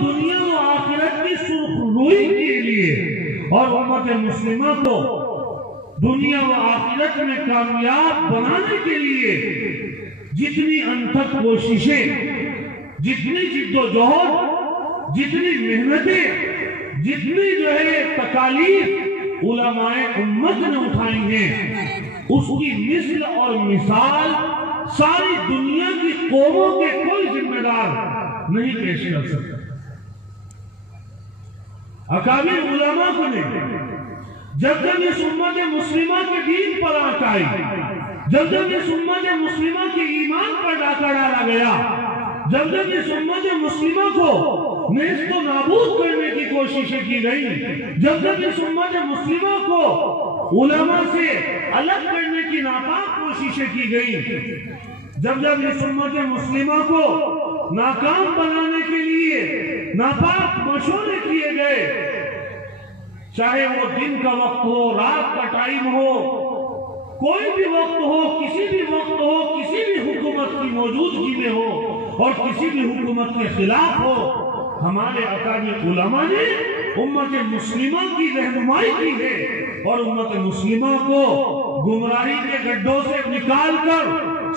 دنیا و آخرت کی سرخروئی کے لیے اور امت مسلمہ کو دنیا و آخرت میں کامیاب بنانے کے لیے جتنی انتھک کوششیں، جتنی جد و جہد، جتنی محنتیں، جتنی تکالیف علماء امت نے اٹھائی ہیں، اس کی مثل اور مثال ساری دنیا کی قوموں کے کوئی ذمہ دار نہیں پیش کر سکتا۔ اکابر علماء کو نے جب جب اس امت مسلمہ کے دین پر آنچ آئی، جب جب اس امت مسلمہ کے ایمان پر ڈاکہ ڈالا گیا، جب جب اس امت مسلمہ کو نیست و نابود کرنے کی کوششیں کی گئی، جب جب اس امت مسلمہ کو علماء سے الگ کرنے کی ناپاک کوششیں کی گئی، جب جب اس امت مسلمہ کو ناکام بنانے کے لیے ناپاک مشورے کیے گئے، چاہے وہ دن کا وقت ہو، رات کا ٹائم ہو، کوئی بھی وقت ہو، کسی بھی وقت ہو، کسی بھی حکومت کی موجودگی میں ہو اور کسی بھی حکومت کے خلاف ہو، ہمارے اکابر علماء نے امت مسلمہ کی رہنمائی کی ہے اور امت مسلمہ کو گمراہی کے گڈھوں سے نکال کر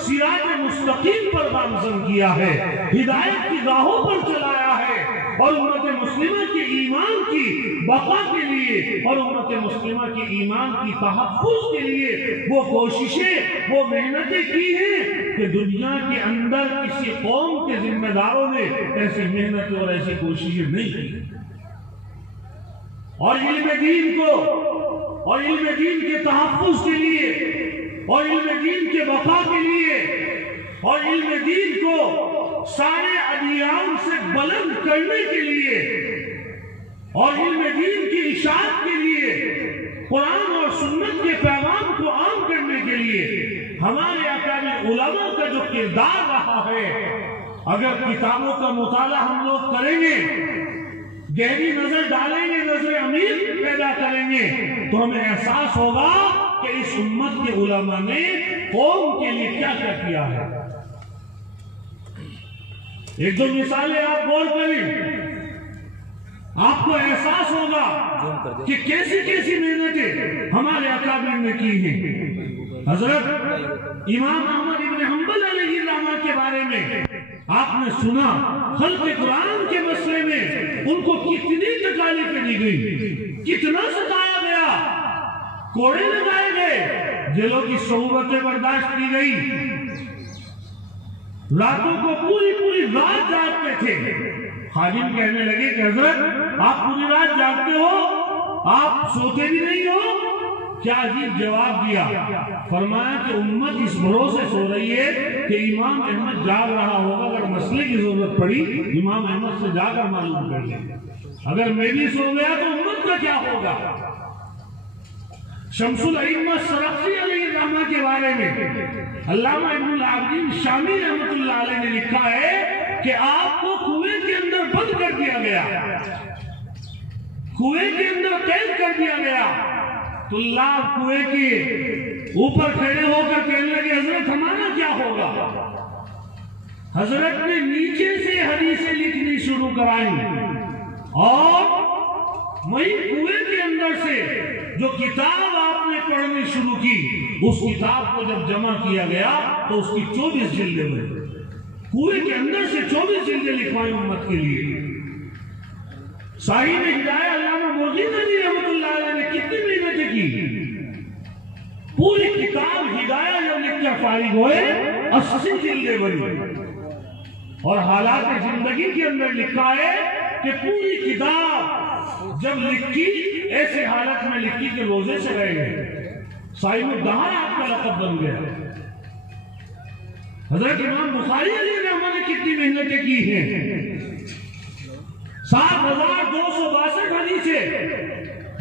صراط مستقیم پر گامزن کیا ہے، ہدایت کی راہوں پر چلایا ہے، اور امت مسلمہ کے ایمان کی بقا کے لیے اور امت مسلمہ کے ایمان کی تحفظ کے لیے وہ کوششیں، وہ محنتیں کی ہیں کہ دنیا کے اندر کسی قوم کے ذمہ داروں نے ایسی محنت اور ایسی کوششیں نہیں کی۔ اور علم دین کو اور علم دین کے تحفظ کے لیے اور علم دین کے بقا کے لیے اور علم دین کو سارے ادیان سے بلند کرنے کے لیے اور علم دین کی اشاعت کے لیے، قرآن اور سنت کے پیغام کو عام کرنے کے لیے ہمارے اکابر علماء کا جو کردار رہا ہے، اگر کتابوں کا مطالعہ ہم لوگ کریں گے، گہری نظر ڈالیں گے، نظر عمیق پیدا کریں گے، تو ہمیں احساس ہوگا کہ اس امت کے علماء نے قوم کے لیے کیا کیا کیا ہے۔ ایک دو مثالیں آپ غور کریں، آپ کو احساس ہوگا کہ کیسی کیسی محنتیں ہمارے اکابر نے کی ہیں۔ حضرت امام احمد ابن حنبل علیہ الرحمہ کے بارے میں آپ نے سنا، خلق قرآن کے مسئلے میں ان کو کتنی تکالیفیں دی گئی، کتنا ستایا گیا، کوڑے لگائے گئے، جیلوں کی صعوبتیں برداشت کی گئی، راتوں کو پوری پوری رات جاگتے تھے۔ خادم کہنے لگے کہ حضرت آپ پوری رات جاگتے ہو، آپ سوتے بھی نہیں ہو؟ کیا عجیب جواب دیا، فرمایا کہ امت اس بھروسے سو رہی ہے کہ امام احمد جاگ رہا ہوگا، اگر مسئلے کی ضرورت پڑی امام احمد سے جا کر معلوم کر لیں، اگر میں بھی سو گیا تو امت کا کیا ہوگا۔ شمس الائمہ سرخسی علیہ الرحمہ کے بارے میں علامہ ابن العابدین شامی رحمۃ اللہ علیہ نے لکھا ہے کہ آپ کو کنویں کے اندر بند کر دیا گیا، کنویں کے اندر قید کر دیا گیا۔ طلاب کنویں کے اوپر کھڑے ہو کر کہنے لگے حضرت ہمارا کیا ہوگا۔ حضرت نے نیچے سے حدیثیں لکھنی شروع کرائیں اور وہیں کنویں کے اندر سے جو کتاب آپ نے پڑھنی شروع کی، اس کتاب کو جب جمع کیا گیا تو اس کی 24 جلدیں بنی۔ کنویں کے اندر سے 24 جلدیں لکھوائیں امت کے لیے۔ صاحب ہدایہ علامہ مرغی نبی رحمۃ اللہ علیہ نے کتنی محنتیں کی، پوری کتاب ہدایہ جب لکھ کر فارغ ہوئے 80 جلدیں بنی، اور حالات زندگی کے اندر لکھا ہے کہ پوری کتاب جب لکھی ایسے حالت میں لکھی کہ روزے سے رہ گئے، صاحب الدہر آپ کا لقب بن گیا۔ حضرت امام بخاری علیہ الرحمہ نے کتنی محنتیں کی ہیں، 7262 حدیثیں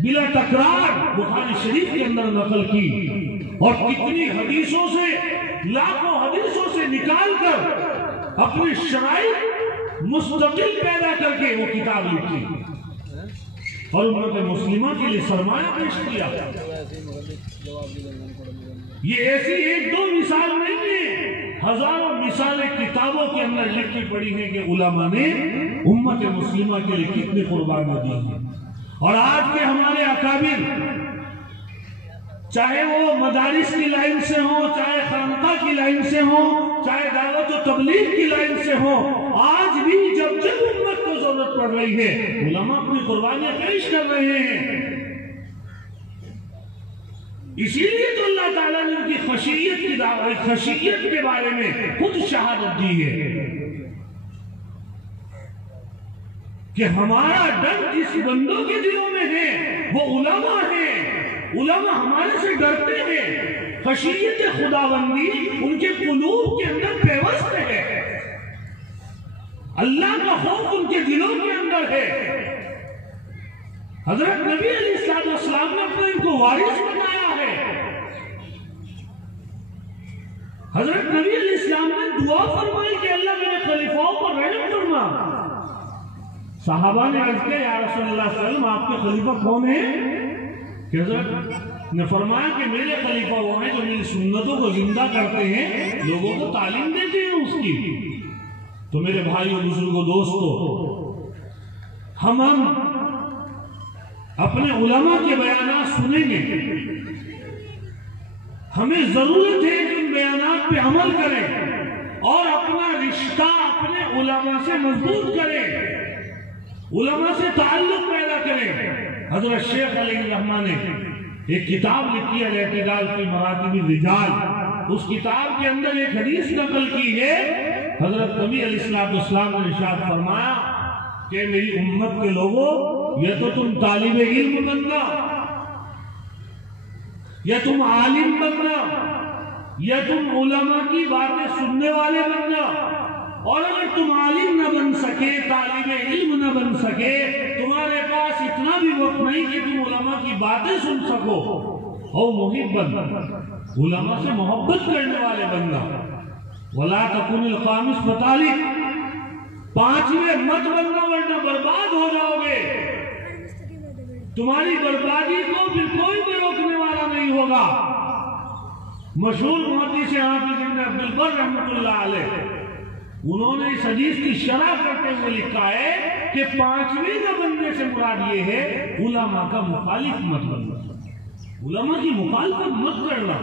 بلا تکرار بخاری شریف کے اندر نقل کی، اور کتنی حدیثوں سے، لاکھوں حدیثوں سے نکال کر اپنے شرائط مستقل پیدا کر کے وہ کتاب لکھی اور امت مسلمہ کے لیے سرمایہ پیش کیا۔ یہ ایسی ایک دو مثال نہیں ہے، ہزاروں مثالیں کتابوں کے اندر لکھی پڑی ہیں کہ علماء نے امت مسلمہ مسلمہ کے لیے کتنی قربانیاں دی ہیں. اور آج کے ہمارے اکابر، چاہے وہ مدارس کی لائن سے ہوں، چاہے خانقاہ کی لائن سے ہوں، چاہے دعوت و تبلیغ کی لائن سے ہوں، آج بھی جب جب امت کو ضرورت پڑ رہی ہے علماء اپنی قربانیاں پیش کر رہے ہیں. اسی لیے تو اللہ تعالیٰ نے ان کی خشیت کے بارے میں خود شہادت دی ہے کہ ہمارا ڈر جس بندوں کے دلوں میں ہے وہ علماء ہیں. علماء ہمارے سے ڈرتے ہیں. خشیت خداوندی ان کے قلوب کے اندر پیوست ہے. اللہ کا خوف ان کے دلوں کے اندر ہے. حضرت نبی علیہ السلام نے اپنے ان کو وارث بنایا ہے. حضرت نبی علیہ السلام نے دعا فرمائی کہ اللہ میرے خلیفاؤں پر رحم فرما. صحابہ نے عرض کیا یا رسول اللہ صلی اللہ علیہ وسلم آپ کے خلیفہ کون ہیں؟ کہ حضرت نے فرمایا کہ میرے خلیفہ وہ ہیں جو میری سنتوں کو زندہ کرتے ہیں، لوگوں کو تعلیم دیتے ہیں اس کی. تو میرے بھائیوں بزرگوں دوستو، ہم اپنے علماء کے بیانات سنیں گے. ہمیں ضرورت ہے کہ ان بیانات پہ عمل کریں اور اپنا رشتہ اپنے علماء سے مضبوط کریں، علماء سے تعلق پیدا کریں. حضرت شیخ علیہ الرحمٰن نے ایک کتاب لکھی ہے الاعتدال فی مراتب الرجال. اس کتاب کے اندر ایک حدیث نقل کی ہے. حضرت نبی علیہ السلام نے ارشاد فرمایا کہ میری امت کے لوگوں، یا تو تم طالب علم بننا، یا تم عالم بننا، یا تم علماء کی باتیں سننے والے بننا. اور اگر تم عالم نہ بن سکے، طالب علم نہ بن سکے، تمہارے پاس اتنا بھی وقت نہیں کہ تم علماء کی باتیں سن سکو، او محبا، علماء سے محبت کرنے والے بننا. ولا تکن الخامس فتالک، پانچویں مت بننا ورنہ برباد ہو جاؤ گے. تمہاری بربادی کو پھر کوئی بھی روکنے والا نہیں ہوگا. مشہور محدث حافظ ابن عبد البر رحمۃ اللہ علیہ، انہوں نے اس حدیث کی شرح کرتے ہوئے لکھا ہے کہ پانچویں نہ بننے سے مراد یہ ہے علماء کا مخالف مت بننا، علماء کی مخالفت مت کرنا.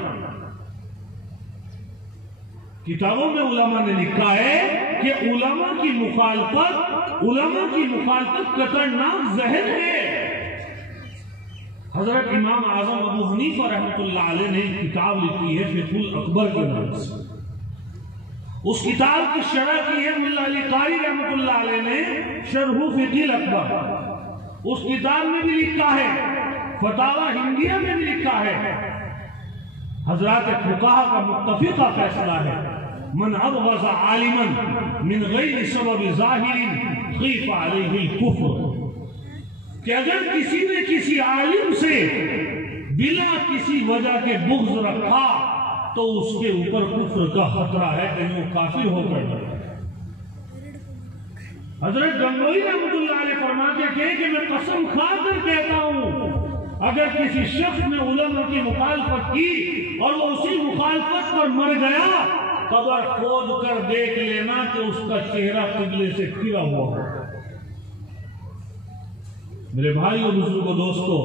کتابوں میں علماء نے لکھا ہے کہ علماء کی مخالفت خطرناک زہر ہے. حضرت امام اعظم ابو حنیفہ رحمۃ اللہ علیہ نے ایک کتاب لکھی ہے فقہ الاکبر کے نام سے. اس کتاب کی شرح کی ہے ملا علی قاری رحمۃ اللہ علیہ نے شرح فقہ الاکبر. اس کتاب میں بھی لکھا ہے، فتاوی ہندیہ میں بھی لکھا ہے، حضرات فقہاء کا متفقہ فیصلہ ہے، من ابغض عالما من غیر سبب ظاہر خیف علیہ الکفر، کہ اگر کسی نے کسی عالم سے بلا کسی وجہ کے بغض رکھا تو اس کے اوپر کفر کا خطرہ ہے، کہیں وہ کافر ہو کر جائے. حضرت گنگوئی رحمۃ اللہ علیہ فرماتے تھے کہ میں قسم کھا کر کہتا ہوں اگر کسی شخص نے علماء کی مخالفت کی اور وہ اسی مخالفت پر مر گیا، قبر کھود کر دیکھ لینا کہ اس کا چہرہ قبلے سے پھرا ہوا ہو. میرے بھائیوں بزرگوں دوستو،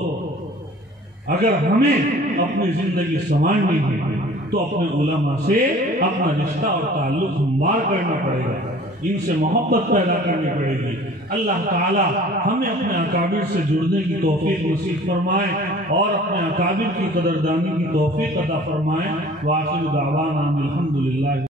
اگر ہمیں اپنی زندگی سنوارنی ہے تو اپنے علماء سے اپنا رشتہ اور تعلق ہموار کرنا پڑے گا، ان سے محبت پیدا کرنی پڑے گی. اللہ تعالی ہمیں اپنے اکابر سے جڑنے کی توفیق نصیب فرمائے اور اپنے اکابر کی قدردانی کی توفیق عطا فرمائے. وآخر دعوانا الحمدللہ.